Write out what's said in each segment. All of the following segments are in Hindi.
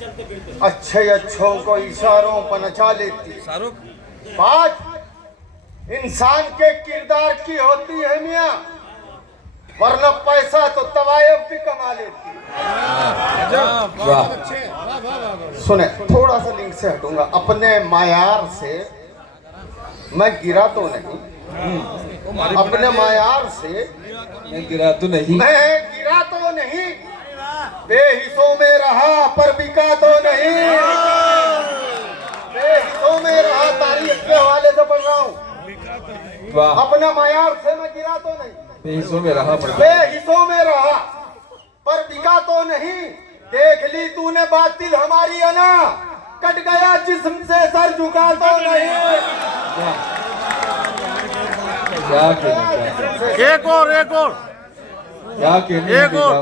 अच्छे अच्छों को इशारों पर नचा लेती। बात इंसान के किरदार की होती है मियाँ, वरना पैसा तो तवायब भी कमा लेती। सुने, थोड़ा सा लिंक से हटूंगा। अपने मायार से मैं गिरा तो नहीं, अपने मायार से मैं गिरा तो नहीं, बेहिस्सों में रहा पर बिका तो नहीं, बेहिस्सों में रहा। तारीख के हवाले से पढ़ रहा हूँ। अपना मायार से मैं गिरा तो नहीं, बेहिस्सों में रहा पर बिका तो नहीं। देख ली तूने बातिल हमारी अना, कट गया जिस्म से सर झुका तो नहीं। एक और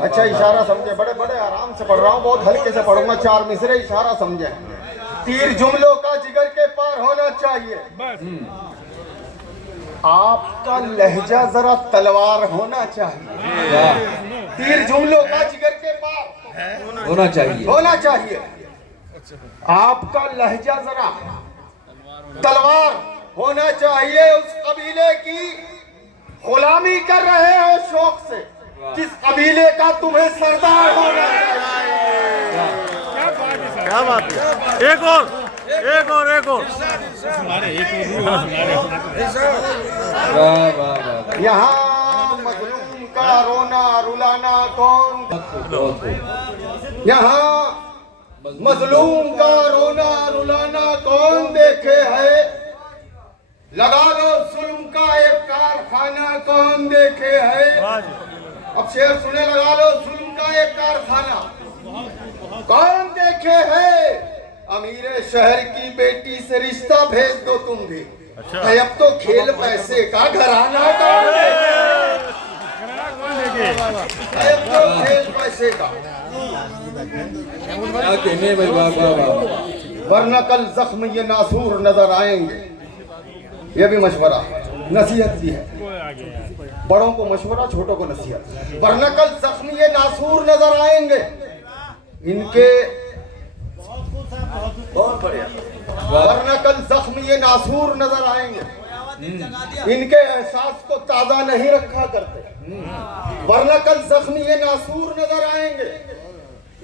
अच्छा, इशारा समझे। बड़े बड़े आराम से पढ़ रहा हूँ, बहुत हल्के से पढ़ूंगा। 4 मिसरे इशारा समझे। तीर जुमलों का जिगर के पार होना चाहिए। आपका लहजा जरा तलवार होना चाहिए। तीर जुमलों का जिगर के पार होना चाहिए। आपका लहजा जरा तलवार होना चाहिए। उस कबीले की गुलामी कर रहे हो शौक से, जिस कबीले का तुम्हें सरदार होना चाहिए। क्या बात है। एक और यहाँ मजलूम का रोना रुलाना कौन, यहाँ मजलूम का रोना रुलाना कौन देखे है। लगा लो जुल्म का एक कारखाना कौन देखे है। अब शेर सुने, लगा लो जुल्म का एक कारखाना कौन देखे है। अमीरे शहर की बेटी से रिश्ता भेज दो तुम भी। अच्छा। अब तो खेल पैसे का घराना कौन देखे, अब तो खेल पैसे का। वरना कल जख्म ये नासूर नजर आएंगे। ये भी मशवरा है, नसीहत भी है। बड़ों को मशवरा, छोटों को नसीहत। वरना कल जख्म ये नासूर नजर आएंगे। इनके बहुत बढ़िया। वरना कल जख्म ये नासूर नजर आएंगे। इनके एहसास को ताजा नहीं रखा करते। वरना कल जख्म ये नासूर नजर आएंगे।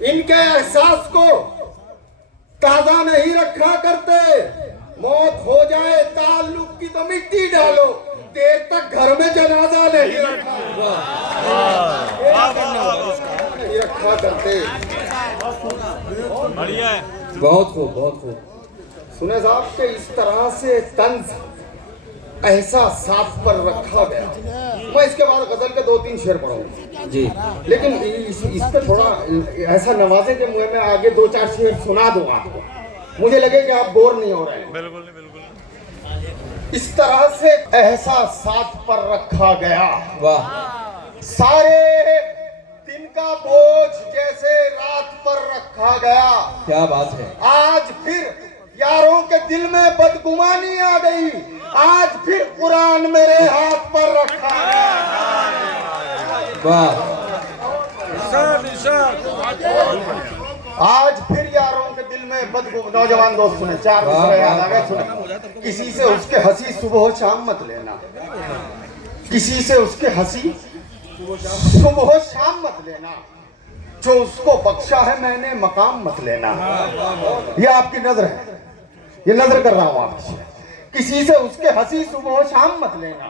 इनके एहसास को ताजा नहीं रखा करते। मौत हो जाए ताल्लुक की तो मिट्टी डालो, देर तक घर में जनाजा नहीं रखा करते। बढ़िया है। बहुत खूब। सुने साहब के इस तरह से तंज एहसास पर रखा गया। मैं इसके बाद गजल के 2-3 शेर पढ़ूंगा जी, लेकिन इस पे थोड़ा ऐसा नवाजे के मुंह में आगे 2-4 शेर सुना दूंगा आपको। मुझे लगे कि आप बोर नहीं हो रहे हैं। बिल्कुल। इस तरह से एहसास पर रखा गया। वाह। सारे दिन का बोझ जैसे रात पर रखा गया। क्या बात है। आज फिर यारों के दिल में बदगुमानी आ गई। आज फिर कुरान मेरे हाथ पर रखा गया। वाह। आज फिर यारों के दिल में नौजवान दोस्त सुने, 4 मिसरे याद आ गए। सुने, किसी से उसके हंसी सुबह शाम मत लेना। किसी से उसके हंसी सुबह शाम मत लेना। जो उसको बख्शा है मैंने मकाम मत लेना। ये आपकी नजर है, ये नजर कर रहा हूं आपसे। किसी से उसके हंसी सुबह शाम मत लेना।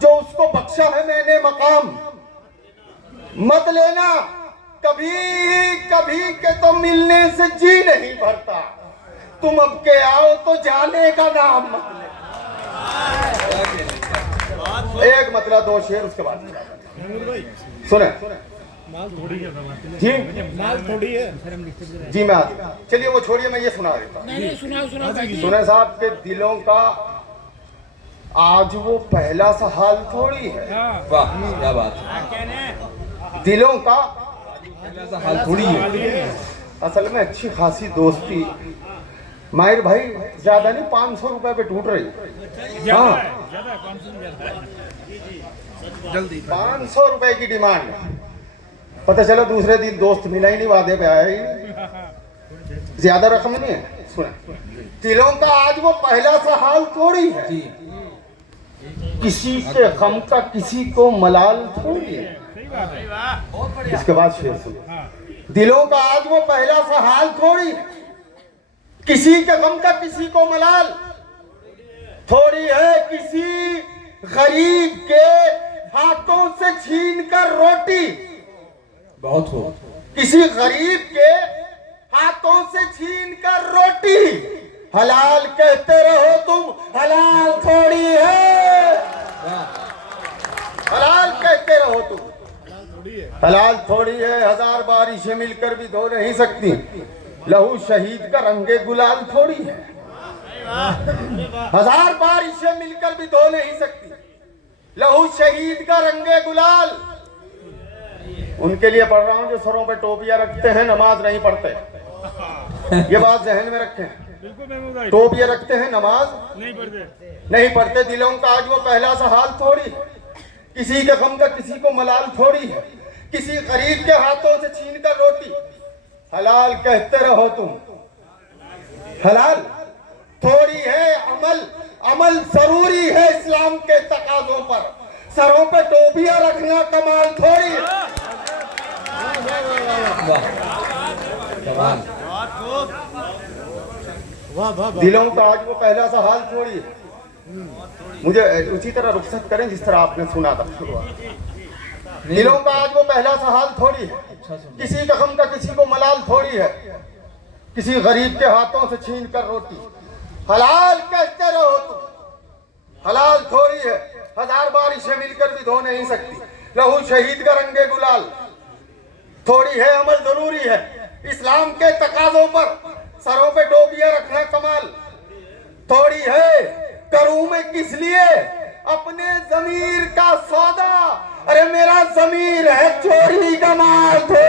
जो उसको बख्शा है मैंने मकाम मत लेना। कभी के तो मिलने से जी नहीं भरता। तुम अब के आओ तो जाने का नाम मत ले। एक मतलब 2 शेर उसके बाद सुने। जी मैं चलिए वो छोड़िए, मैं ये सुना देता हूँ। सुने साहब के दिलों का आज वो पहला सा हाल थोड़ी है। वाह, क्या बात है। दिलों का हाल थोड़ी है। असल में अच्छी खासी दोस्ती माहिर भाई ज्यादा नहीं, 500 रुपए पे टूट रही। हाँ, 500 रुपए की डिमांड। पता चला दूसरे दिन दोस्त मिला ही नहीं, वादे पे आया ही नहीं। ज्यादा रकम नहीं है, सुने। तिलों का आज वो पहला सा हाल थोड़ी है, जी किसी के गम का किसी को मलाल थोड़ी है। इसके बाद शेर सुनो। दिलों का आज वो पहला सा हाल थोड़ी है, किसी के गम का किसी को मलाल थोड़ी है। किसी गरीब के हाथों से छीन कर रोटी, बहुत हो। किसी गरीब के हाथों से छीन कर रोटी हलाल कहते रहो तुम, हलाल थोड़ी है। हलाल कहते रहो तुम, हलाल थोड़ी है। 1000 बारिशें मिलकर भी धो नहीं सकती, लहू शहीद का रंगे गुलाल थोड़ी है। 1000 बारिशें मिलकर भी धो नहीं सकती, लहू शहीद का रंगे गुलाल। उनके लिए पढ़ रहा हूं जो सरों पे टोपियां रखते हैं, नमाज नहीं पढ़ते। ये बात जहन में रखें। टोपियां रखते हैं, नमाज नहीं पढ़ते। दिलों का आज वो पहला सा हाल थोड़ी है, किसी के गम का किसी को मलाल थोड़ी है। किसी गरीब के हाथों से छीन कर रोटी हलाल कहते रहो तुम, हलाल थोड़ी है। अमल अमल जरूरी है इस्लाम के तकाजों पर, सरों पे टोपियां रखना कमाल थोड़ी है। दिलों का आज वो पहला सा हाल थोड़ी है। मुझे उसी तरह रुखसत करें जिस तरह आपने सुना था शुरुआत। दिलों का आज वो पहला सा हाल थोड़ी है, किसी का गम का किसी को मलाल थोड़ी है। किसी गरीब के हाथों से छीन कर रोटी हलाल कहते रहो तुम, हलाल थोड़ी है। 1000 बारिशें मिलकर भी धो नहीं सकती, लहू शहीद का रंगे गुलाल थोड़ी है। अमल जरूरी है इस्लाम के तकाजों पर, सरों पे टोपियां रखना कमाल थोड़ी है। करूं मैं किस लिए अपने जमीर का सौदा, अरे मेरा जमीर है चोरी का माल थोड़ी